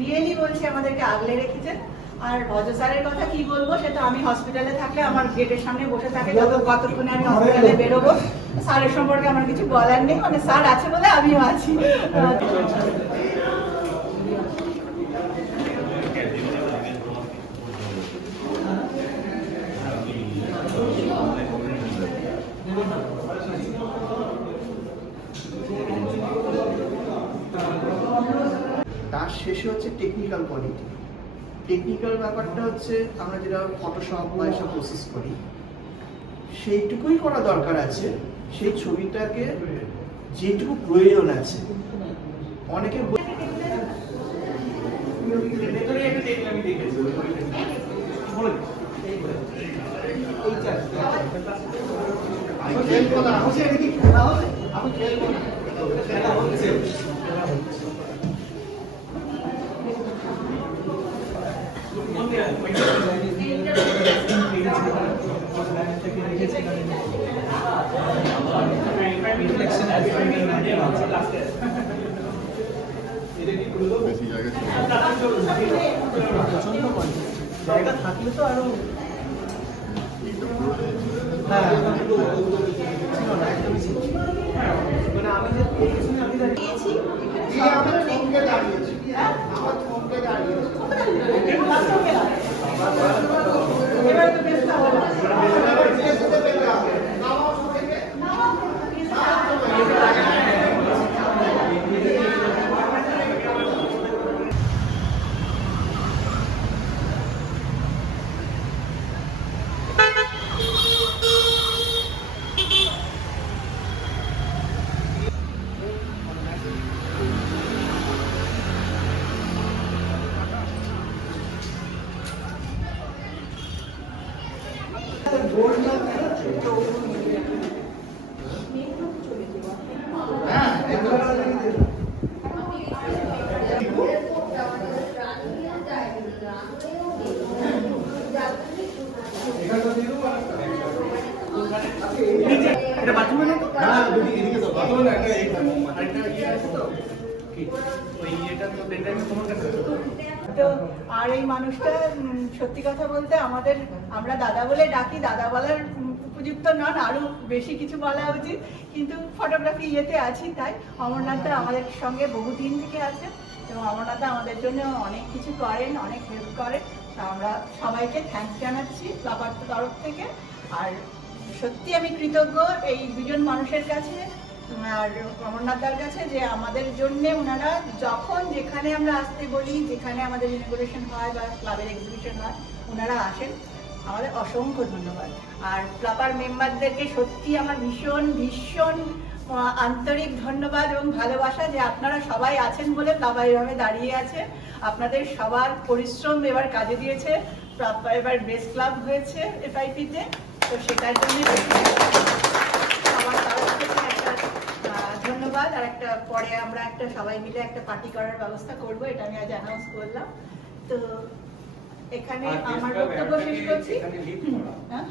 Really বলছি আমাদেরকে আগলে রেখেছেন। আর ভজ স্যারের কথা কি বলবো, সেটা আমি হসপিটালে থাকলে আমার গেটের সামনে বসে থাকে কতক্ষণে আমি হসপিটালে বেরোবো। স্যারের সম্পর্কে আমার কিছু বলার নেই, মানে স্যার আছে বলে আমিও আছি। তার শেষে হচ্ছে টেকনিক্যাল কোয়ালিটি। টেকনিক্যাল ব্যাপারটা হচ্ছে আমরা যেটা ফটোশপ বা এসব প্রসেস করি সেইটুকুই করা দরকার আছে, সেই ছবিটাকে যেটুকু প্রয়োজন আছে। অনেকে জায়গা থাকলে তো আরো হ্যাঁ ছিল না, একদমই ছিল মানে আমি যে আমি দিয়েছি এবার তো বেশ না হলো। তো আর এই মানুষটা সত্যি কথা বলতে আমরা দাদা বলে ডাকি, দাদা বলার উপযুক্ত নন, আরো বেশি কিছু বলা উচিত, কিন্তু ফটোগ্রাফি ইয়েতে আছি তাই। অমরনাথদা আমাদের সঙ্গে বহুদিন থেকে আছে এবং অমরনাথদা আমাদের জন্য অনেক কিছু করেন, অনেক হেল্প করেন। আমরা সবাইকে থ্যাঙ্কস জানাচ্ছি প্লাপার তরফ থেকে। আর সত্যি আমি কৃতজ্ঞ এই দুজন মানুষের কাছে আর অমরনাথদার কাছে যে আমাদের জন্য ওনারা যখন যেখানে আমরা আসতে বলি, যেখানে আমাদের ইনগুরেশন হয় বা ক্লাবের এক্সিবিশন হয়, ওনারা আসেন। আমাদের অসংখ্য ধন্যবাদ। আর ক্লাবার মেম্বারদেরকে সত্যি আমার ভীষণ ভীষণ আন্তরিক ধন্যবাদ এবং ভালোবাসা যে আপনারা সবাই আছেন বলে ক্লাবার এভাবে দাঁড়িয়ে আছে। আপনাদের সবার পরিশ্রম এবার কাজে দিয়েছে, এবার বেস্ট ক্লাব হয়েছে এফআইপিতে। তো সেটার জন্য আমার তরফ থেকে একটা ধন্যবাদ। আর একটা পরে আমরা একটা সবাই মিলে একটা পার্টি করার ব্যবস্থা করব, এটা আমি আজ অ্যানাউন্স করলাম। তো এখানে আমার বক্তব্য শেষ করছি। হ্যাঁ।